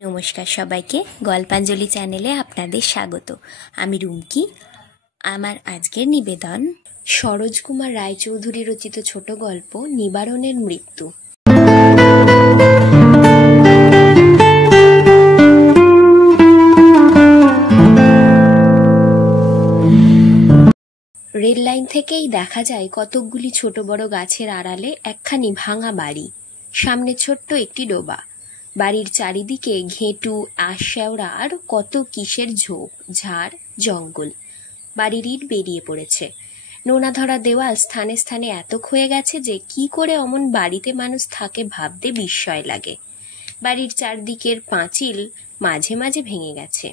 নমস্কার সবাইকে, গল্পাঞ্জলি চ্যানেলে আপনাদের স্বাগত। আমি রুমকি। আমার আজকের নিবেদন সরোজ কুমার রায়চৌধুরী রচিত ছোট গল্প নিবারণের মৃত্যু। রেল লাইন থেকেই দেখা যায় কতকগুলি ছোট বড় গাছের আড়ালে একখানি ভাঙা বাড়ি, সামনে ছোট্ট একটি ডোবা। বাড়ির চারিদিকে ঘেঁটু, আশশেওড়া আর কত কিসের ঝোপ ঝাড় জঙ্গল। বাড়ির ইট বেরিয়ে পড়েছে, নোনা ধরা দেওয়াল স্থানে স্থানে এত ক্ষয়ে গেছে যে কি করে অমন বাড়িতে মানুষ থাকে ভাবতে বিস্ময় লাগে। বাড়ির চারদিকের পাঁচিল মাঝে মাঝে ভেঙে গেছে,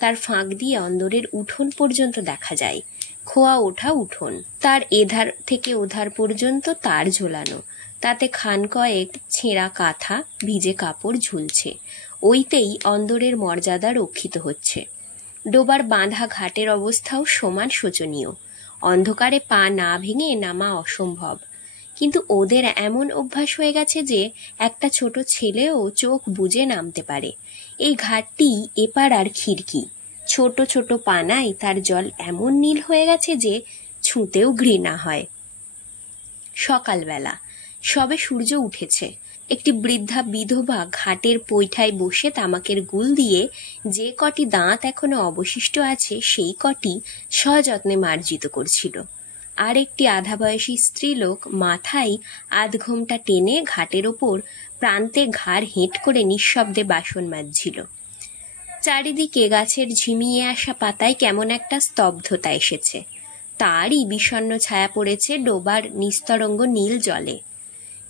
তার ফাঁক দিয়ে অন্দরের উঠোন পর্যন্ত দেখা যায়। খোয়া ওঠা উঠোন, তার এধার থেকে ওধার পর্যন্ত তার ঝোলানো, তাতে খান কয়েক ছেঁড়া কাঁথা ভিজে কাপড় ঝুলছে। ওইতেই অন্দরের মর্যাদা রক্ষিত হচ্ছে। ডোবার বাঁধা ঘাটের অবস্থাও সমান শোচনীয়। অন্ধকারে পা না ভেঙে নামা অসম্ভব, কিন্তু ওদের এমন অভ্যাস হয়ে গেছে যে একটা ছোট ছেলেও চোখ বুজে নামতে পারে। এই ঘাটটি এপাড়ার খিড়কি, ছোট ছোট পানায় তার জল এমন নীল হয়ে গেছে যে ছুঁতেও ঘৃণা হয়। সকালবেলা, সবে সূর্য উঠেছে। একটি বৃদ্ধা বিধবা ঘাটের পৈঠায় বসে তামাকের গুল দিয়ে যে কটি দাঁত এখনো অবশিষ্ট আছে সেই কটি সযত্নে মার্জিত করছিল। আর একটি আধা বয়সী স্ত্রীলোক মাথায় আধ ঘোমটা টেনে ঘাটের ওপর প্রান্তে ঘাড় হেঁট করে নিঃশব্দে বাসন মাজছিল। চারিদিকে গাছের ঝিমিয়ে আসা পাতায় কেমন একটা স্তব্ধতা এসেছে। তারই বিষণ্ণ ছায়া পড়েছে ডোবার নিস্তরঙ্গ নীল জলে।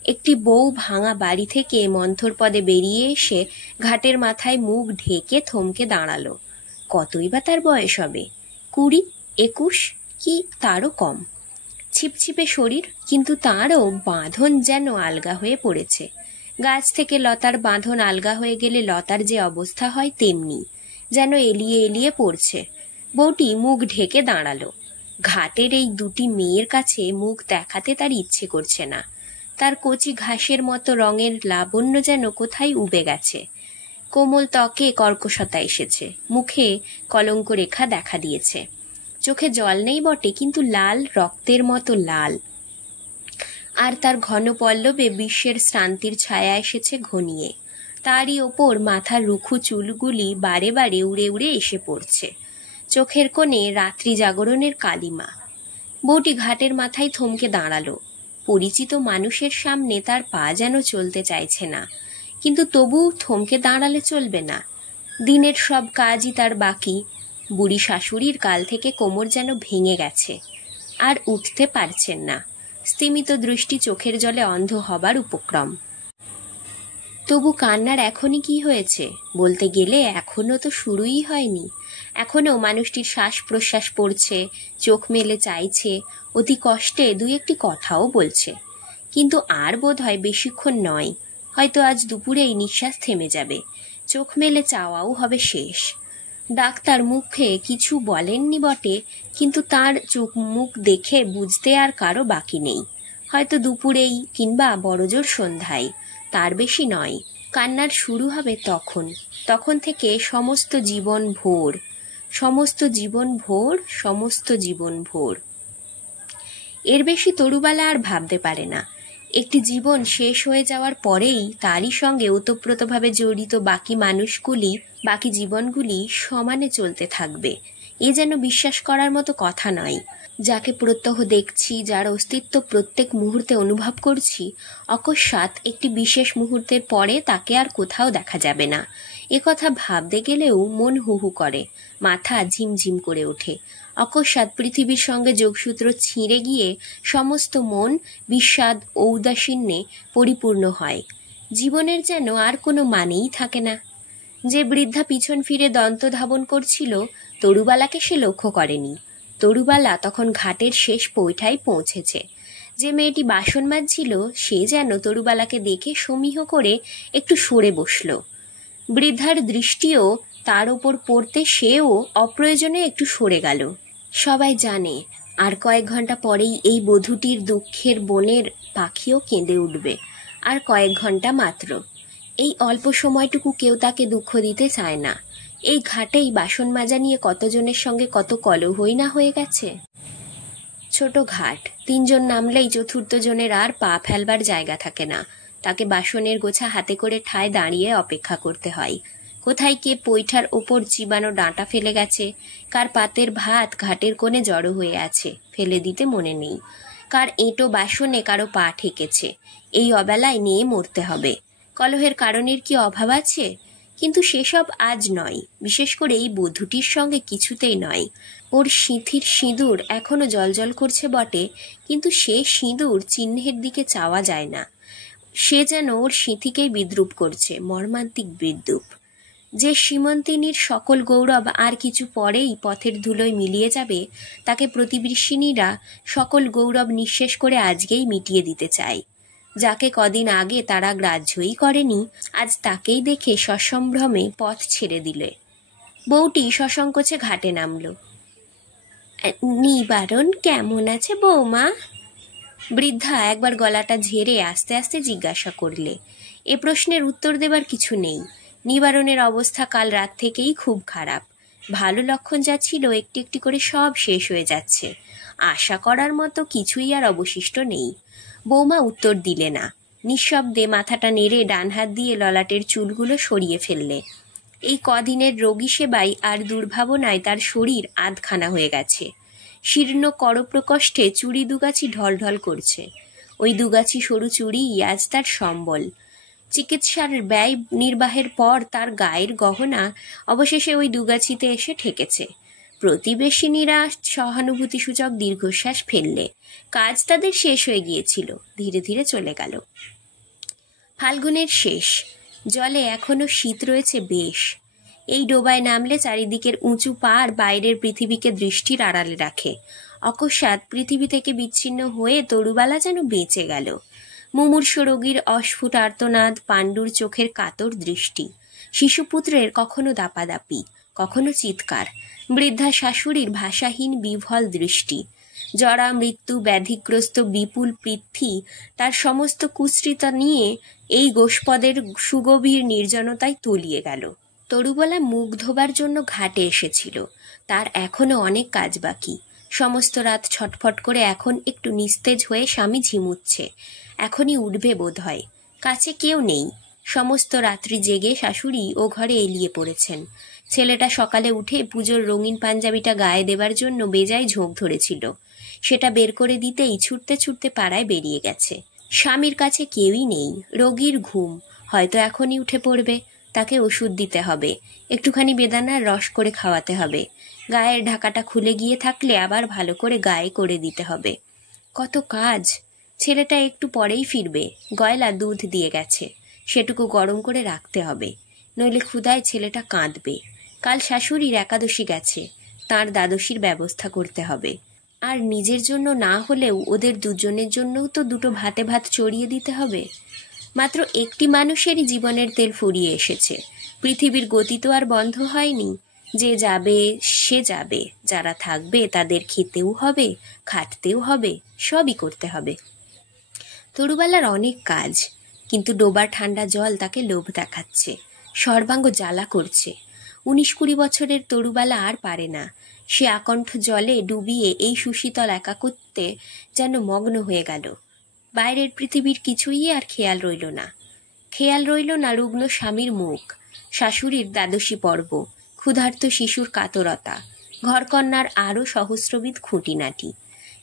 একটি বউ ভাঙা বাড়ি থেকে মন্থর পদে বেরিয়ে এসে ঘাটের মাথায় মুখ ঢেকে থমকে দাঁড়ালো। কতই বা তার বয়স হবে? 20, 21 কি তারও কম। ছিপছিপে শরীর, কিন্তু তারও বাঁধন যেন আলগা হয়ে পড়েছে। গাছ থেকে লতার বাঁধন আলগা হয়ে গেলে লতার যে অবস্থা হয় তেমনি, যেন এলিয়ে এলিয়ে পড়ছে। বউটি মুখ ঢেকে দাঁড়ালো। ঘাটের এই দুটি মেয়ের কাছে মুখ দেখাতে তার ইচ্ছে করছে না। তার কচি ঘাসের মতো রঙের লাবণ্য যেন কোথায় উবে গেছে। কোমল ত্বকে কর্কশতা এসেছে, মুখে কলঙ্ক রেখা দেখা দিয়েছে। চোখে জল নেই বটে, কিন্তু লাল রক্তের মতো লাল। আর তার ঘন পল্লবে বিশ্বের শ্রান্তির ছায়া এসেছে ঘনিয়ে। তারই ওপর মাথার রুখু চুলগুলি বারে বারে উড়ে উড়ে এসে পড়ছে। চোখের কোণে রাত্রি জাগরণের কালিমা। বউটি ঘাটের মাথায় থমকে দাঁড়ালো। পরিচিত মানুষের সামনে তার পা যেন চলতে চাইছে না, কিন্তু তবু থমকে দাঁড়ালে চলবে না। দিনের সব কাজই তার বাকি। বুড়ি শাশুড়ির কাল থেকে কোমর যেন ভেঙে গেছে, আর উঠতে পারছেন না। স্তিমিত দৃষ্টি চোখের জলে অন্ধ হবার উপক্রম। তবু কান্নার এখনই কি হয়েছে বলতে গেলে এখনো তো শুরুই হয়নি। এখনো মানুষটির শ্বাস প্রশ্বাস পড়ছে, চোখ মেলে চাইছে, অতি কষ্টে দুই একটি কথাও বলছে। কিন্তু আর বোধ হয় বেশিক্ষণ নয়, হয়তো আজ দুপুরেই নিঃশ্বাস থেমে যাবে, চোখ মেলে চাওয়াও হবে শেষ। ডাক্তার মুখে কিছু বলেননি বটে, কিন্তু তার চোখ মুখ দেখে বুঝতে আর কারো বাকি নেই। হয়তো দুপুরেই কিংবা বড়জোর সন্ধ্যায়, তার বেশি নয়। কান্নার শুরু হবে তখন, তখন থেকে সমস্ত জীবন ভোর, সমস্ত জীবন ভোর, সমস্ত জীবন ভোর। এর বেশি তরুবালা আর ভাবতে পারে না। একটি জীবন শেষ হয়ে যাওয়ার পরেই তারই সঙ্গে ওতপ্রোতভাবে জড়িত বাকি মানুষগুলি, বাকি জীবনগুলি সমানে চলতে থাকবে। এ যেন বিশ্বাস করার মতো কথা নয়। যাকে প্রত্যহ দেখছি, যার অস্তিত্ব প্রত্যেক মুহূর্তে অনুভব করছি, অকস্মাৎ একটি বিশেষ মুহূর্তের পরে তাকে আর কোথাও দেখা যাবে না। কথা ভাবতে গেলেও মন হু হু করে, মাথা ঝিমঝিম করে ওঠে। অকস্মাৎ পৃথিবীর সঙ্গে যোগসূত্র ছিঁড়ে গিয়ে সমস্ত মন বিষাদ ঔদাসীন্যে পরিপূর্ণ হয়। জীবনের যেন আর কোনো মানেই থাকে না। যে বৃদ্ধা পিছন ফিরে দন্ত ধাবন করছিল, তরুবালাকে সে লক্ষ্য করেনি। তরুবালা তখন ঘাটের শেষ পৈঠায় পৌঁছেছে। যে মেয়েটি বাসন মাজছিল সে যেন তরুবালাকে দেখে সমীহ করে একটু সরে বসল। বৃদ্ধার দৃষ্টিও তার ওপর পড়তে সেও অপ্রয়োজনে একটু সরে গেল। সবাই জানে আর কয়েক ঘন্টা পরেই এই বধূটির দুঃখের বনের পাখিও কেঁদে উঠবে। আর কয়েক ঘন্টা মাত্র। এই অল্প সময়টুকু কেউ তাকে দুঃখ দিতে চায় না। এই ঘাটেই বাসন মাজা নিয়ে কতজনের সঙ্গে কত কলহই না হয়ে গেছে। ছোট ঘাট, 3 জন নামলেই চতুর্থ জনের আর পা ফেলবার জায়গা থাকে না। তাকে বাসনের গোছা হাতে করে ঠায় দাঁড়িয়ে অপেক্ষা করতে হয়। কোথায় কে পৈঠার ওপর চিবানো ডাঁটা ফেলে গেছে, কার পাতের ভাত ঘাটের কোণে জড়ো হয়ে আছে, ফেলে দিতে মনে নেই, কার এঁটো বাসনে কারো পা ঠেকেছে, এই অবেলায় নিয়ে মরতে হবে। কলহের কারণের কি অভাব আছে? কিন্তু সেসব আজ নয়, বিশেষ করে এই বধূটির সঙ্গে কিছুতেই নয়। ওর সিঁথির সিঁদুর এখনো জলজল করছে বটে, কিন্তু সে সিঁদুর চিহ্নের দিকে চাওয়া যায় না। সে যেন ওর সিঁথিকেই বিদ্রূপ করছে, মর্মান্তিক বিদ্রূপ। যে সীমন্তিনীর সকল গৌরব আর কিছু পরেই পথের ধুলোয় মিলিয়ে যাবে, তাকে প্রতিবেশিনীরা সকল গৌরব নিঃশেষ করে আজকেই মিটিয়ে দিতে চায়। যাকে কদিন আগে তারা গ্রাহ্যই করেনি, আজ তাকেই দেখে সসম্ভ্রমে পথ ছেড়ে দিলে। বউটি সসংকোচে ঘাটে নামল। নিবারণ কেমন আছে বৌমা? বৃদ্ধা একবার গলাটা ঝেড়ে আস্তে আস্তে জিজ্ঞাসা করলে। এ প্রশ্নের উত্তর দেবার কিছু নেই। নিবারণের অবস্থা কাল রাত থেকেই খুব খারাপ। ভালো লক্ষণ যা ছিল একটি একটি করে সব শেষ হয়ে যাচ্ছে। আশা করার মতো কিছুই আর অবশিষ্ট নেই। বৌমা উত্তর দিলে না। নিঃশব্দে মাথাটা নেড়ে ডান হাত দিয়ে ললাটের চুলগুলো সরিয়ে ফেললে। এই কদিনের রোগী সেবায় আর দুর্ভাবনায় তার শরীর আধখানা হয়ে গেছে। শীর্ণ করপ্রকোষ্ঠে চুড়ি দুগাছি ঢলঢল করছে। ওই দুগাছি সরু চুড়ি আজ তার সম্বল। চিকিৎসার ব্যয় নির্বাহের পর তার গায়ের গহনা অবশেষে ওই দুগাছিতে এসে ঠেকেছে। প্রতিবেশিনীরা সহানুভূতিসূচক দীর্ঘশ্বাস ফেললে। কাজ তাদের শেষ হয়ে গিয়েছিল, ধীরে ধীরে চলে গেল। ফাল্গুনের শেষ, জলে এখনো শীত রয়েছে বেশ। এই ডোবায় নামলে চারিদিকের উঁচু পাড় বাইরের পৃথিবীকে দৃষ্টির আড়ালে রাখে। অকস্মাৎ পৃথিবী থেকে বিচ্ছিন্ন হয়ে তরুবালা যেন বেঁচে গেল। মুমূর্ষ রোগীর অস্ফুট আর্তনাদ, পাণ্ডুর চোখের কাতর দৃষ্টি, শিশুপুত্রের কখনো দাপাদাপি, কখনো চিৎকার, বৃদ্ধা শাশুড়ির ভাষাহীন বিহ্বল দৃষ্টি, জরা মৃত্যু ব্যাধিগ্রস্ত বিপুল পৃথ্বী তার সমস্ত কুৎসিতা নিয়ে এই গোষ্পদের সুগভীর নির্জনতায় তলিয়ে গেল। তরুবালা মুখ ধোবার জন্য ঘাটে এসেছিল। তার এখনো অনেক কাজ বাকি। সমস্ত রাত ছটফট করে এখন একটু নিস্তেজ হয়ে স্বামী ঝিমুচ্ছে। এখনই উঠবে বোধ হয়। কাছে কেউ নেই। সমস্ত রাত্রি জেগে শাশুড়ি ও ঘরে এলিয়ে পড়েছেন। ছেলেটা সকালে উঠে পুজোর রঙিন পাঞ্জাবিটা গায়ে দেবার জন্য বেজায় ঝোঁক ধরেছিল। সেটা বের করে দিতেই ছুটতে ছুটতে পাড়ায় বেরিয়ে গেছে। স্বামীর কাছে কেউই নেই। রোগীর ঘুম, হয়তো এখনই উঠে পড়বে। তাকে ওষুধ দিতে হবে, একটুখানি বেদানার রস করে খাওয়াতে হবে। গায়ের ঢাকাটা খুলে গিয়ে থাকলে আবার ভালো করে গায়ে করে দিতে হবে। কত কাজ! ছেলেটা একটু পরেই ফিরবে। গয়লা দুধ দিয়ে গেছে, সেটুকু গরম করে রাখতে হবে, নইলে ক্ষুধায় ছেলেটা কাঁদবে। কাল শাশুড়ির একাদশী গেছে, তার দ্বাদশীর ব্যবস্থা করতে হবে। আর নিজের জন্য না হলেও ওদের দুজনের জন্যও তো দুটো ভাতে ভাত চড়িয়ে দিতে হবে। মাত্র একটি মানুষেরই জীবনের তেল ফুরিয়ে এসেছে। পৃথিবীর গতি তো আর বন্ধ হয়নি। যে যাবে সে যাবে, যারা থাকবে তাদের খেতেও হবে, খাটতেও হবে, সবই করতে হবে। তরুবালার অনেক কাজ, কিন্তু ডোবার ঠান্ডা জল তাকে লোভ দেখাচ্ছে, সর্বাঙ্গ জ্বালা করছে। 19-20 বছরের তরুবালা আর পারে না। সে আকণ্ঠ জলে ডুবিয়ে এই সুশীতল একাকিত্বে যেন মগ্ন হয়ে গেল। বাইরের পৃথিবীর কিছুই আর খেয়াল রইল না। খেয়াল রইল না রুগ্ন স্বামীর মুখ, শাশুড়ির দ্বাদশী পর্ব, ক্ষুধার্ত শিশুর কাতরতা, ঘরকন্যার আরও সহস্রবিধ খুঁটিনাটি।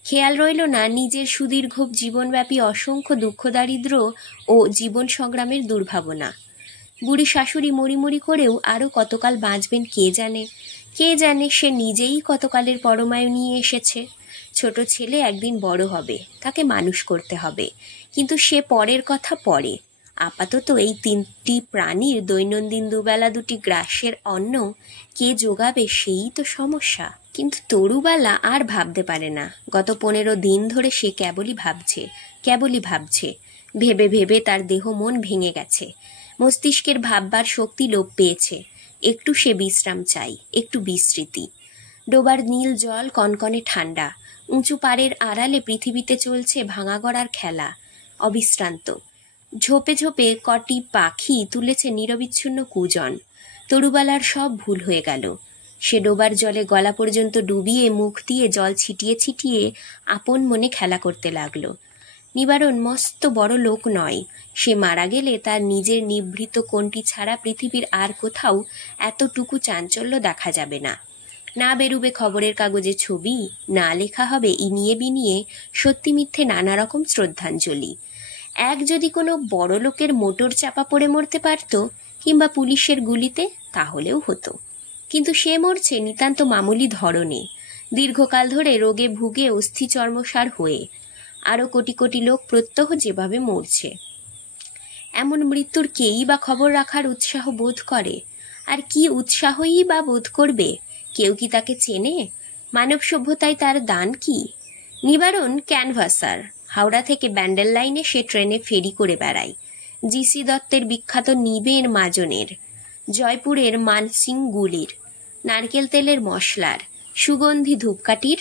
খেয়াল রইল না নিজের সুদীর্ঘ জীবনব্যাপী অসংখ্য দুঃখ দারিদ্র ও জীবন সংগ্রামের দুর্ভাবনা। বুড়ি শাশুড়ি মরিমরি করেও আরও কতকাল বাঁচবেন কে জানে। কে জানে সে নিজেই কতকালের পরমায়ু নিয়ে এসেছে। ছোট ছেলে একদিন বড় হবে, তাকে মানুষ করতে হবে, কিন্তু সে পরের কথা পরে। আপাতত এই 3টি প্রাণীর দৈনন্দিন দুবেলা 2টি গ্রাসের অন্ন কে যোগাবে সেই তো সমস্যা। কিন্তু তরুবালা আর ভাবতে পারে না। গত 15 দিন ধরে সে কেবলই ভাবছে। ভেবে ভেবে তার দেহ মন ভেঙে গেছে। মস্তিষ্কের ভাববার শক্তি লোপ পেয়েছে। একটু সে বিশ্রাম চাই, একটু বিস্মৃতি। ডোবার নীল জল কনকনে ঠান্ডা। উঁচু পাড়ের আড়ালে পৃথিবীতে চলছে ভাঙা গড়ার খেলা, অবিশ্রান্ত। ঝোপে ঝোপে কটি পাখি তুলেছে নিরবিচ্ছিন্ন কুজন। তরুবালার সব ভুল হয়ে গেল। সে ডোবার জলে গলা পর্যন্ত ডুবিয়ে মুখ দিয়ে জল ছিটিয়ে ছিটিয়ে আপন মনে খেলা করতে লাগলো। নিবারণ মস্ত বড় লোক নয়। সে মারা গেলে তার নিজের নিভৃত কোণটি ছাড়া পৃথিবীর আর কোথাও এতটুকু চাঞ্চল্য দেখা যাবে না। না বেরুবে খবরের কাগজে ছবি, না লেখা হবে ইনিয়ে বিনিয়ে সত্যি মিথ্যে নানা রকম শ্রদ্ধাঞ্জলি। এক যদি কোনো বড় লোকের মোটর চাপা পড়ে মরতে পারত, কিংবা পুলিশের গুলিতে, তাহলেও হতো। কিন্তু সে মরছে নিতান্ত মামুলি ধরনে, দীর্ঘকাল ধরে রোগে ভুগে অস্থি চর্মসার হয়ে। আরও কোটি কোটি লোক প্রত্যহ যেভাবে মরছে, এমন মৃত্যুর কেই বা খবর রাখার উৎসাহ বোধ করে? আর কি উৎসাহই বা বোধ করবে? কেউ কি তাকে চেনে? মানব সভ্যতায় তার দান কি? নিবারণ ক্যানভাসার। হাওড়া থেকে ব্যান্ডেল লাইনে সে ট্রেনে ফেরি করে বেড়ায়। জিসি দত্তের বিখ্যাত নিবের মাজনের, জয়পুরের মানসিং গুলির, নারকেল তেলের মশলার, সুগন্ধি ধূপকাঠির,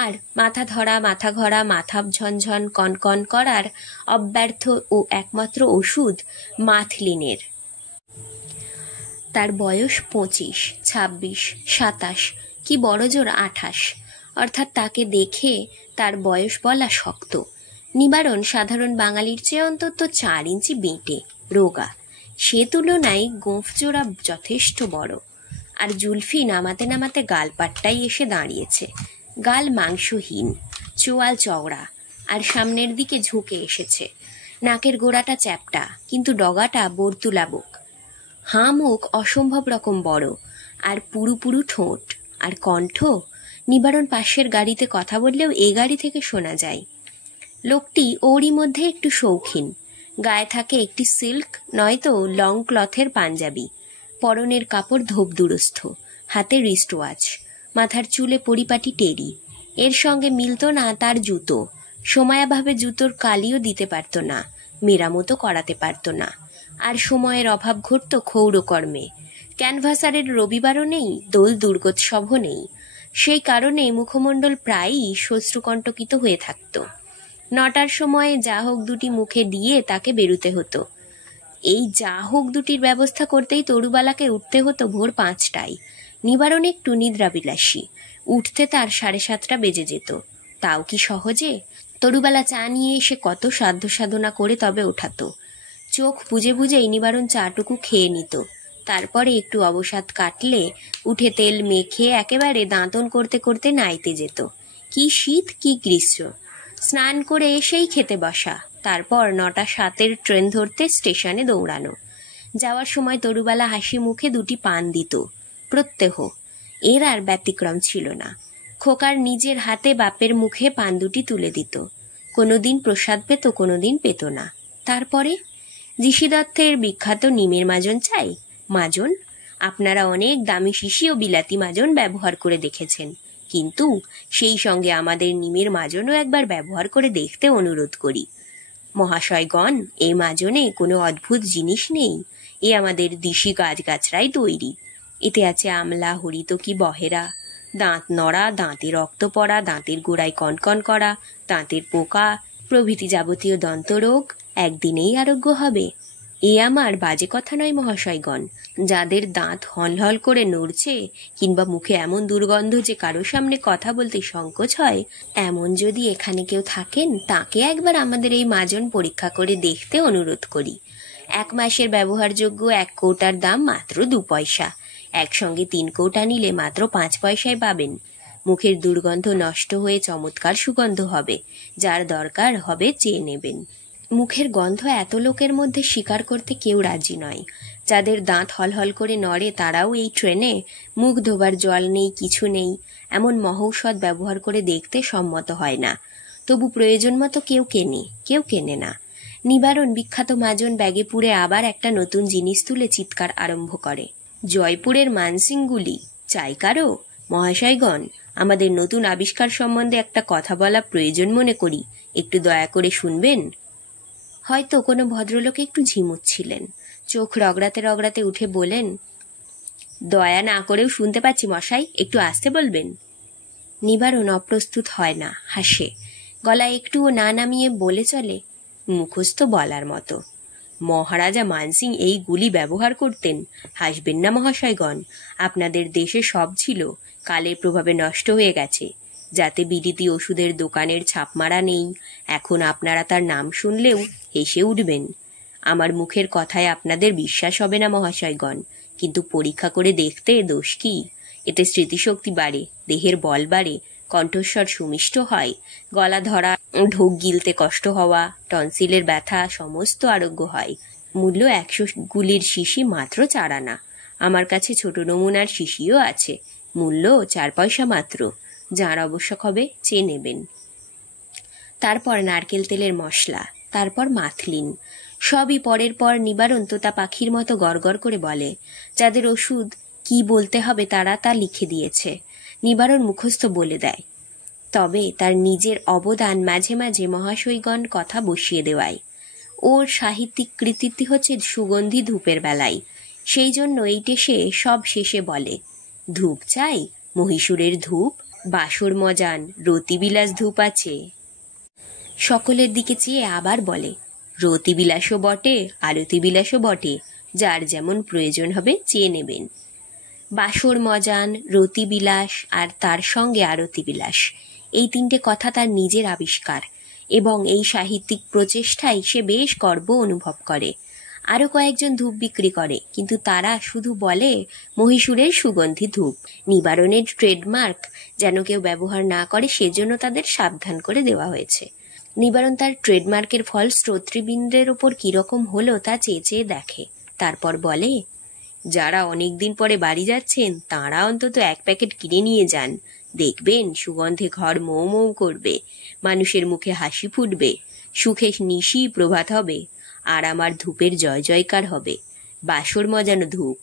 আর মাথা ধরা মাথা ঘরা মাথা ঝনঝন কনকন করার অব্যর্থ ও একমাত্র ওষুধ মাথলিনের। তার বয়স 25, 26, 27, কি বড়জোর 28, অর্থাৎ তাকে দেখে তার বয়স বলা শক্ত। নিবারণ সাধারণ বাঙালির চেয়ে অন্তত 4 ইঞ্চি বেঁটে, রোগা। সে তুলনায় গোঁফজোড়া যথেষ্ট বড়, আর জুলফি নামাতে নামাতে গালপাট্টাই এসে দাঁড়িয়েছে। গাল মাংসহীন, চোয়াল চওড়া, আর সামনের দিকে ঝুঁকে এসেছে। নাকের গোড়াটা চ্যাপ্টা, কিন্তু ডগাটা বর্তুলাবক। হাঁ মুখ অসম্ভব রকম বড়, আর পুরু পুরু ঠোঁট, আর কণ্ঠ। নিবারণ পাশের গাড়িতে কথা বললেও এ গাড়ি থেকে শোনা যায়। লোকটি ওরই মধ্যে একটু শৌখিন। গায়ে থাকে একটি সিল্ক নয়তো লং ক্লথের পাঞ্জাবি, পরনের কাপড় ধোপ দুরস্থ, হাতে রিস্ট ওয়াচ, মাথার চুলে পরিপাটি টেরি। এর সঙ্গে মিলত না তার জুতো। সময়াভাবে জুতোর কালিও দিতে পারত না, মেরামতো করাতে পারত না। আর সময়ের অভাব ঘটত ক্ষৌরকর্মে। ক্যানভাসারের রবিবারও নেই, দোল দুর্গোৎসবও নেই। সেই কারণে মুখমণ্ডল প্রায়ই শ্মশ্রুকণ্টকিত হয়ে থাকত। 9টার সময় যা হোক দুটি মুখে দিয়ে তাকে বেরুতে হতো। এই যা হোক দুটির ব্যবস্থা করতেই তরুবালাকে উঠতে হতো ভোর 5টায়। নিবারণ একটু নিদ্রাবিলাসী, উঠতে তার 7:30 বেজে যেত। তাও কি সহজে? তরুবালা চা নিয়ে এসে কত সাধ্য সাধনা করে তবে ওঠাতো। চোখ বুজে বুঝেই নিবারণ চাটুকু খেয়ে নিত। তারপরে একটু অবসাদ কাটলে উঠে তেল মেখে একেবারে দাঁতন করতে করতে নাইতে যেত। কি শীত কি গ্রীষ্ম! স্নান করে এসেই খেতে বসা, তারপর 9:07 ট্রেন ধরতে স্টেশনে দৌড়ানো। যাওয়ার সময় তরুবালা হাসি মুখে 2টি পান দিত প্রত্যহ। এর আর ব্যতিক্রম ছিল না। খোকার নিজের হাতে বাপের মুখে পান 2টি তুলে দিত। কোনোদিন প্রসাদ পেত, কোনোদিন পেত না। তারপরে জিসি দত্তের বিখ্যাত নিমের মাজন চাই। মাজন আপনারা অনেক দামি শিশি ও বিলাতি মাজন ব্যবহার করে দেখেছেন, কিন্তু সেই সঙ্গে আমাদের নিমের মাজনও একবার ব্যবহার করে দেখতে অনুরোধ করি। মহাশয়গণ, এই মাজনে কোনো অদ্ভুত জিনিস নেই। এ আমাদের দিশি গাছগাছরাই তৈরি। এতে আছে আমলা, হরিতকি, বহেরা, দাঁত নড়া, দাঁতে রক্ত পড়া, দাঁতের গোড়ায় কনকন করা, দাঁতের পোকা প্রভৃতি যাবতীয় দন্তরোগ একদিনেই আরোগ্য হবে। এ আমার বাজে কথা নয় মহাশয়গণ। যাদের দাঁত হলহল করে নড়ছে, কিংবা মুখে এমন দুর্গন্ধ যে কারো সামনে কথা বলতে সংকোচ হয়, এমন যদি এখানে কেউ থাকেন, তাকে একবার আমাদের এই মাজন পরীক্ষা করে দেখতে অনুরোধ করি। 1 মাসের ব্যবহারযোগ্য 1 কৌটার দাম মাত্র 2 পয়সা। একসঙ্গে 3 কৌটা নিলে মাত্র 5 পয়সায় পাবেন। মুখের দুর্গন্ধ নষ্ট হয়ে চমৎকার সুগন্ধ হবে। যার দরকার হবে চেয়ে নেবেন। মুখের গন্ধ এত লোকের মধ্যে স্বীকার করতে কেউ রাজি নয়। যাদের দাঁত হলহল করে নড়ে তারাও এই ট্রেনে মুখ ধোবার জল নেই, কিছু নেই, এমন মহৌষধ ব্যবহার করে দেখতে সম্মত হয় না। তবু প্রয়োজন মতো কেউ কেনে না। নিবারণ বিখ্যাত মাজন ব্যাগে পুরে আবার একটা নতুন জিনিস তুলে চিৎকার আরম্ভ করে। জয়পুরের মানসিংগুলি চাই কারো? মহাশয়গণ, আমাদের নতুন আবিষ্কার সম্বন্ধে একটা কথা বলা প্রয়োজন মনে করি, একটু দয়া করে শুনবেন। হয়তো কোনো ভদ্রলোক একটু ঝিমুচ্ছিলেন। চোখ রগড়াতে রগড়াতে উঠে বলেন, দয়া না করেও শুনতে পাচ্ছি মশাই, একটু আসতে বলবেন। নিবারণ অপ্রস্তুত হয় না, হাসে। গলা একটুও না নামিয়ে বলে চলে, মুখস্থ বলার মতো। মহারাজা মানসিং এই গুলি ব্যবহার করতেন। হাসবেন না মহাশয়গণ, আপনাদের দেশে সব ছিল, কালের প্রভাবে নষ্ট হয়ে গেছে। যাতে বিলিতি ওষুধের দোকানের ছাপমারা নেই, এখন আপনারা তার নাম শুনলেও হেসে উঠবেন। আমার মুখের কথায় আপনাদের বিশ্বাস হবে না মহাশয়গণ, কিন্তু পরীক্ষা করে দেখতে দোষ কি? এতে স্মৃতিশক্তি বাড়ে, দেহের বল বাড়ে, কণ্ঠস্বর সুমিষ্ট হয়, গলা ধরা, ঢোক গিলতে কষ্ট হওয়া, টনসিলের ব্যথা সমস্ত আরোগ্য হয়। মূল্য 100 গুলির শিশি মাত্র 4 আনা। আমার কাছে ছোট নমুনার শিশিও আছে, মূল্য 4 পয়সা মাত্র। যার আবশ্যক হবে চেয়ে নেবেন। তারপর নারকেল তেলের মশলা, তারপর মাথলিন, সবই পরের পর নিবারণ তোতা পাখির মতো গড়গড় করে বলে। যাদের ওষুধ কি বলতে হবে তারা তা লিখে দিয়েছে, নিবারণ মুখস্থ বলে দেয়। তবে তার নিজের অবদান মাঝে মাঝে মহাশয়গণ কথা বসিয়ে দেওয়ায়। ওর সাহিত্যিক কৃতিত্ব হচ্ছে সুগন্ধি ধূপের বেলায়। সেই জন্য এইটে সে সব শেষে বলে, ধূপ চাই, মহীশূরের ধূপ, বাসর মজান, রতিবিলাস ধূপ আছে। সকলের দিকে চেয়ে আবার বলে, রতিবিলাসও বটে, আরতিবিলাসও বটে, যার যেমন প্রয়োজন হবে চেয়ে নেবেন। বাসর মজান, রতিবিলাস আর তার সঙ্গে আরতিবিলাস, এই 3টে কথা তার নিজের আবিষ্কার, এবং এই সাহিত্যিক প্রচেষ্টায় সে বেশ গর্ব অনুভব করে। আরও কয়েকজন ধূপ বিক্রি করে, কিন্তু তারা শুধু বলে মহীশূরের সুগন্ধি ধূপ। নিবারণের ট্রেডমার্ক যেন কেউ ব্যবহার না করে সেজন্য তাদের সাবধান করে দেওয়া হয়েছে। নিবারণ তার ট্রেডমার্কের ফল শ্রোতৃবৃন্দের ওপর কিরকম হলো তা চেয়ে চেয়ে দেখে। তারপর বলে, যারা অনেকদিন পরে বাড়ি যাচ্ছেন তাঁরা অন্তত 1 প্যাকেট কিনে নিয়ে যান। দেখবেন সুগন্ধে ঘর মৌ মৌ করবে, মানুষের মুখে হাসি ফুটবে, সুখে নিশি প্রভাত হবে, আর আমার ধূপের জয় জয়কার হবে। বাসর মজানো ধূপ,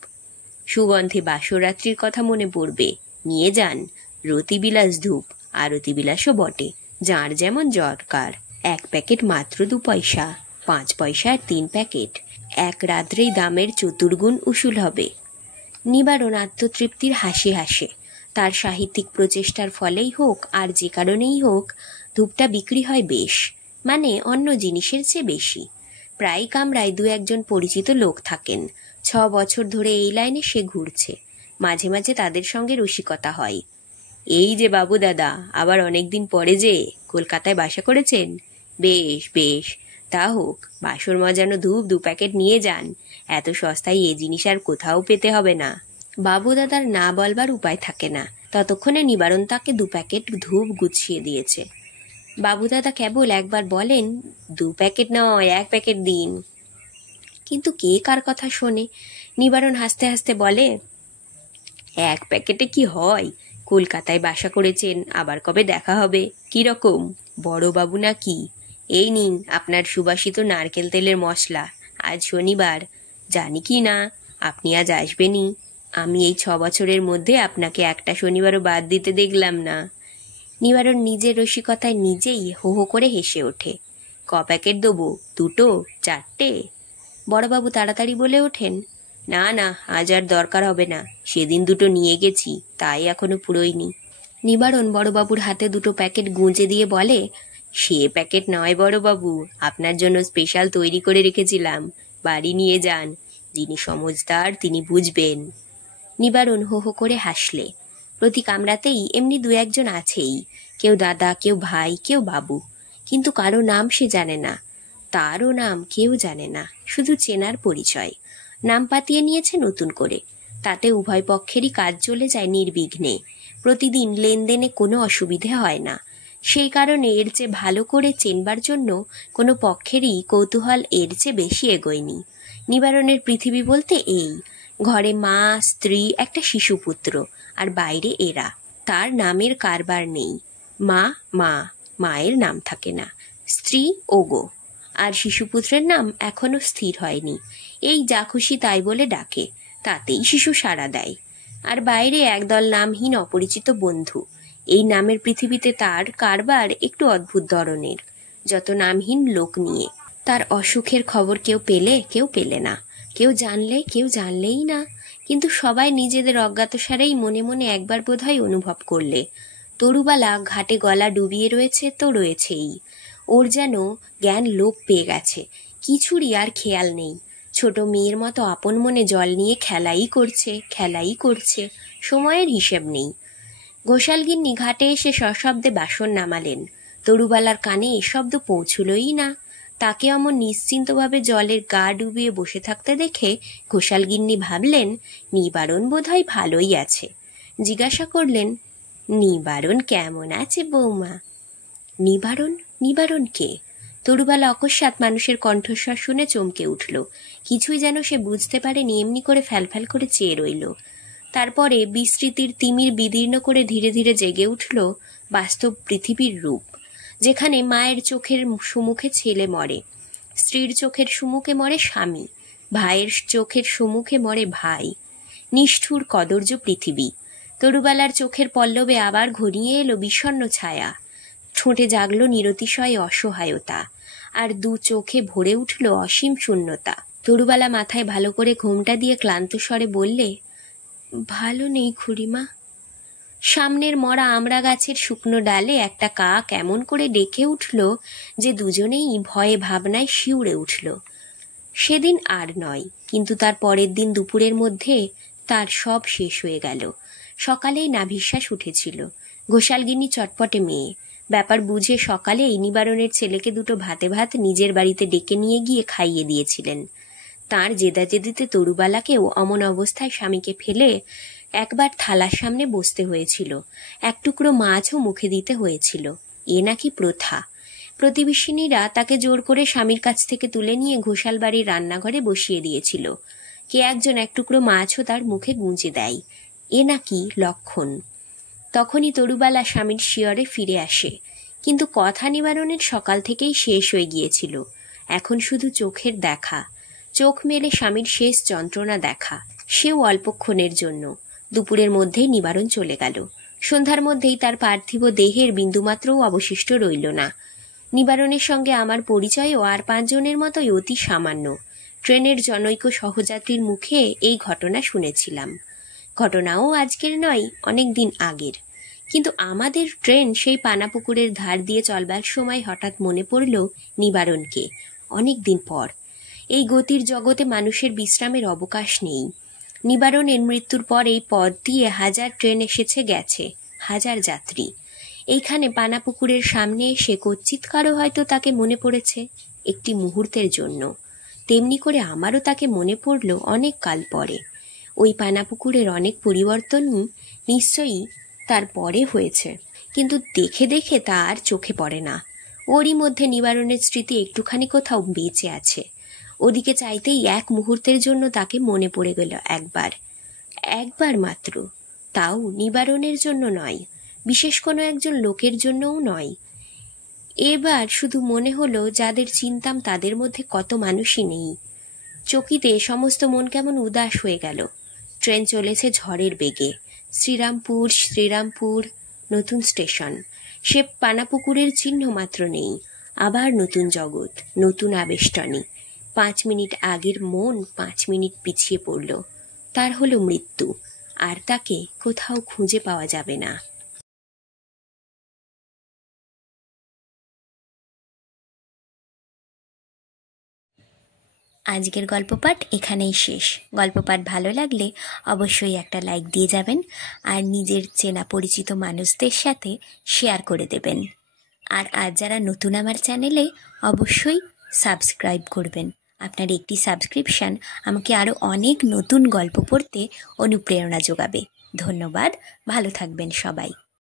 সুগন্ধে বাসরাত্রির কথা মনে পড়বে। নিয়ে যান রতিবিলাস ধূপ, আরতিবিলাসও বটে, যার যেমন দরকার। 1 প্যাকেট মাত্র 2 পয়সা, 5 পয়সা আর 3 প্যাকেট। 1 রাত্রেই দামের 4 গুণ উসুল হবে। নিবারণ আত্মতৃপ্তির হাসি হাসে। তার সাহিত্যিক প্রচেষ্টার ফলেই হোক আর যে কারণেই হোক, ধূপটা বিক্রি হয় বেশ, মানে অন্য জিনিসের চেয়ে বেশি। প্রায় কামরায় 2-1 পরিচিত লোক থাকেন। 6 বছর ধরে এই লাইনে সে ঘুরছে। মাঝে মাঝে তাদের সঙ্গে রসিকতা হয়। এই যে বাবু দাদা, আবার অনেকদিন পরে যে কলকাতায় বাসা করেছেন? বেশ বেশ, তা হোক, বাসর মজানো ধূপ 2 প্যাকেট নিয়ে যান, এত সস্তায় এ জিনিস আর কোথাও পেতে হবে না। বাবু দাদার না বলবার উপায় থাকে না। ততক্ষণে নিবারণ তাকে 2 প্যাকেট ধূপ গুছিয়ে দিয়েছে। বাবু দাদা কেবল একবার বলেন, 2 প্যাকেট নয়, 1 প্যাকেট দিন। কিন্তু কে কার কথা শোনে? নিবারণ হাসতে হাসতে বলে, 1 প্যাকেটে কি হয়? কলকাতায় বাসা করেছেন, আবার কবে দেখা হবে? কি রকম, বড় বাবু না কি? এই নিন আপনার সুবাসিত নারকেল তেলের মশলা। আজ শনিবার, জানি কি না আপনি আজ আসবেনই। আমি এই 6 বছরের মধ্যে আপনাকে একটা শনিবারও বাদ দিতে দেখলাম না। নিবারণ নিজের রসিকতায় নিজেই হো হো করে হেসে ওঠে। ক প্যাকেট দেবো? 2, 4? বড়বাবু তাড়াতাড়ি বলে ওঠেন, না না, আজ আর দরকার হবে না, সেদিন 2 নিয়ে গেছি, তাই এখনো পুরোয়নি। নিবারণ বড়বাবুর হাতে 2 প্যাকেট গুঁজে দিয়ে বলে, সে প্যাকেট নয় বড়বাবু, আপনার জন্য স্পেশাল তৈরি করে রেখেছিলাম, বাড়ি নিয়ে যান, যিনি সমজদার তিনি বুঝবেন। নিবারণ হো হো করে হাসলে। প্রতি কামরাতেই এমনি 2-1 আছেই, কেউ দাদা, কেউ ভাই, কেউ বাবু, কিন্তু কারো নাম সে জানে না, তারও নাম কেউ জানে না, শুধু চেনার পরিচয়। নাম পাতিয়ে নিয়েছে নতুন করে, তাতে উভয় পক্ষেরই কাজ চলে যায় নির্বিঘ্নে। প্রতিদিন লেনদেনে কোনো অসুবিধে হয় না। সেই কারণে এর চেয়ে ভালো করে চেনবার জন্য কোনো পক্ষেরই কৌতূহল এর চেয়ে বেশি এগোয়নি। নিবারণের পৃথিবী বলতে এই, ঘরে মা, স্ত্রী, একটা শিশুপুত্র, আর বাইরে এরা। তার নামের কারবার নেই। মা মা, মায়ের নাম থাকে না, স্ত্রী ওগো, আর শিশুপুত্রের নাম এখনো স্থির হয়নি। এই যা খুশি তাই বলে ডাকে, তাতেই শিশু সাড়া দেয়। আর বাইরে একদল নামহীন অপরিচিত বন্ধু। এই নামের পৃথিবীতে তার কারবার একটু অদ্ভুত ধরনের, যত নামহীন লোক নিয়ে। তার অসুখের খবর কেউ পেলে কেউ পেলে না, কেউ জানলে কেউ জানলেই না, কিন্তু সবাই নিজেদের অজ্ঞাতসারেই মনে মনে একবার বোধহয় অনুভব করলে, তরুবালা ঘাটে গলা ডুবিয়ে রয়েছে তো রয়েছেই। ওর যেন জ্ঞান লোপ পেয়ে গেছে, কিছুরই আর খেয়াল নেই। ছোট মেয়ের মতো আপন মনে জল নিয়ে খেলাই করছে, সময়ের হিসেব নেই। ঘোষালগিন্নি ঘাটে এসে সশব্দে বাসন নামালেন। তরুবালার কানে এ শব্দ পৌঁছলই না। তাকে অমন নিশ্চিন্তভাবে জলের গা ডুবিয়ে বসে থাকতে দেখে ঘোষালগিন্নি ভাবলেন, নিবারণ বোধহয় ভালোই আছে। জিজ্ঞাসা করলেন, নিবারণ কেমন আছে বৌমা? নিবারণ কে? তরুবালা অকস্মাৎ মানুষের কণ্ঠস্বর শুনে চমকে উঠল। কিছুই যেন সে বুঝতে পারেনি, এমনি করে ফ্যালফ্যাল করে চেয়ে রইল। তারপরে বিস্মৃতির তিমির বিদীর্ণ করে ধীরে ধীরে জেগে উঠল বাস্তব পৃথিবীর রূপ, যেখানে মায়ের চোখের সম্মুখে ছেলে মরে, স্ত্রীর চোখের সম্মুখে মরে স্বামী, ভাইয়ের চোখের সম্মুখে মরে ভাই। নিষ্ঠুর কদর্য পৃথিবী। তরুবালার চোখের পল্লবে আবার ঘনিয়ে এলো বিষণ্ণ ছায়া। ঠোঁটে জাগলো নিরতিশয় অসহায়তা, আর দু চোখে ভরে উঠল অসীম শূন্যতা। তরুবালা মাথায় ভালো করে ঘোমটা দিয়ে ক্লান্ত স্বরে বললে, ভালো নেই খুড়িমা। সামনের মরা আমড়া গাছের শুকনো ডালে একটা কাক এমন করে ডেকে উঠল যে দুজনেই ভয়ে ভাবনায় শিউরে উঠল। সেদিন আর নয়, কিন্তু তার পরের দিন দুপুরের মধ্যে তার সব শেষ হয়ে গেল। সকালেই নাভিশ্বাস উঠেছিল। ঘোষালগিন্নি চটপটে মেয়ে, ব্যাপার বুঝে সকালেই নিবারণের ছেলেকে দুটো ভাতে ভাত নিজের বাড়িতে ডেকে নিয়ে গিয়ে খাইয়ে দিয়েছিলেন। তাঁর জেদাজেদিতে তরুবালাকেও অমন অবস্থায় স্বামীকে ফেলে একবার থালার সামনে বসতে হয়েছিল, এক টুকরো মাছও মুখে দিতে হয়েছিল। এ নাকি প্রথা। প্রতিবেশিনীরা তাকে জোর করে স্বামীর কাছ থেকে তুলে নিয়ে ঘোষাল বাড়ির রান্নাঘরে বসিয়ে দিয়েছিল। কে একজন এক টুকরো মাছও তার মুখে গুঁজে দেয়, এ নাকি লক্ষণ। তখনই তরুবালা স্বামীর শিয়রে ফিরে আসে, কিন্তু কথা নিবারণের সকাল থেকেই শেষ হয়ে গিয়েছিল। এখন শুধু চোখের দেখা, চোখ মেলে স্বামীর শেষ যন্ত্রণা দেখা, সেও অল্পক্ষণের জন্য। দুপুরের মধ্যেই নিবারণ চলে গেল। সন্ধ্যার মধ্যেই তার পার্থিব দেহের বিন্দুমাত্রও অবশিষ্ট রইল না। নিবারণের সঙ্গে আমার পরিচয়ও আর 5 জনের মতোই অতি সামান্য। ট্রেনের জনৈক সহযাত্রীর মুখে এই ঘটনা শুনেছিলাম। ঘটনাও আজকের নয়, অনেক দিন আগের। কিন্তু আমাদের ট্রেন সেই পানাপুকুরের ধার দিয়ে চলবার সময় হঠাৎ মনে পড়ল নিবারণকে, অনেক দিন পর। এই গতির জগতে মানুষের বিশ্রামের অবকাশ নেই। নিবারণের মৃত্যুর পর এই পথ দিয়ে 1000 ট্রেন এসেছে গেছে, 1000 যাত্রী। এইখানে পানাপুকুরের সামনে এসে কচ্চিৎ কারো হয়তো তাকে মনে পড়েছে একটি মুহূর্তের জন্য। তেমনি করে আমারও তাকে মনে পড়ল অনেক কাল পরে। ওই পানাপুকুরের অনেক পরিবর্তনই নিশ্চয়ই তার পরে হয়েছে, কিন্তু দেখে দেখে তা আর চোখে পড়ে না। ওরই মধ্যে নিবারণের স্মৃতি একটুখানি কোথাও বেঁচে আছে। ওদিকে চাইতেই এক মুহূর্তের জন্য তাকে মনে পড়ে গেল একবার মাত্র। তাও নিবারণের জন্য নয়, বিশেষ কোনো একজন লোকের জন্যও নয়। এবার শুধু মনে হলো যাদের চিনতাম তাদের মধ্যে কত মানুষই নেই। চকিতে সমস্ত মন কেমন উদাস হয়ে গেল। ট্রেন চলেছে ঝড়ের বেগে। শ্রীরামপুর নতুন স্টেশন। সে পানাপুকুরের চিহ্ন মাত্র নেই। আবার নতুন জগৎ, নতুন আবেষ্টনী। 5 মিনিট আগের মন 5 মিনিট পিছিয়ে পড়ল। তার হলো মৃত্যু, আর তাকে কোথাও খুঁজে পাওয়া যাবে না। আজকের গল্প পাঠ এখানেই শেষ। গল্প পাঠ ভালো লাগলে অবশ্যই একটা লাইক দিয়ে যাবেন, আর নিজের চেনা পরিচিত মানুষদের সাথে শেয়ার করে দেবেন। আর আজ যারা নতুন আমার চ্যানেলে, অবশ্যই সাবস্ক্রাইব করবেন। আপনার একটি সাবস্ক্রিপশন আমাকে আরও অনেক নতুন গল্প পড়তে অনুপ্রেরণা যোগাবে। ধন্যবাদ, ভালো থাকবেন সবাই।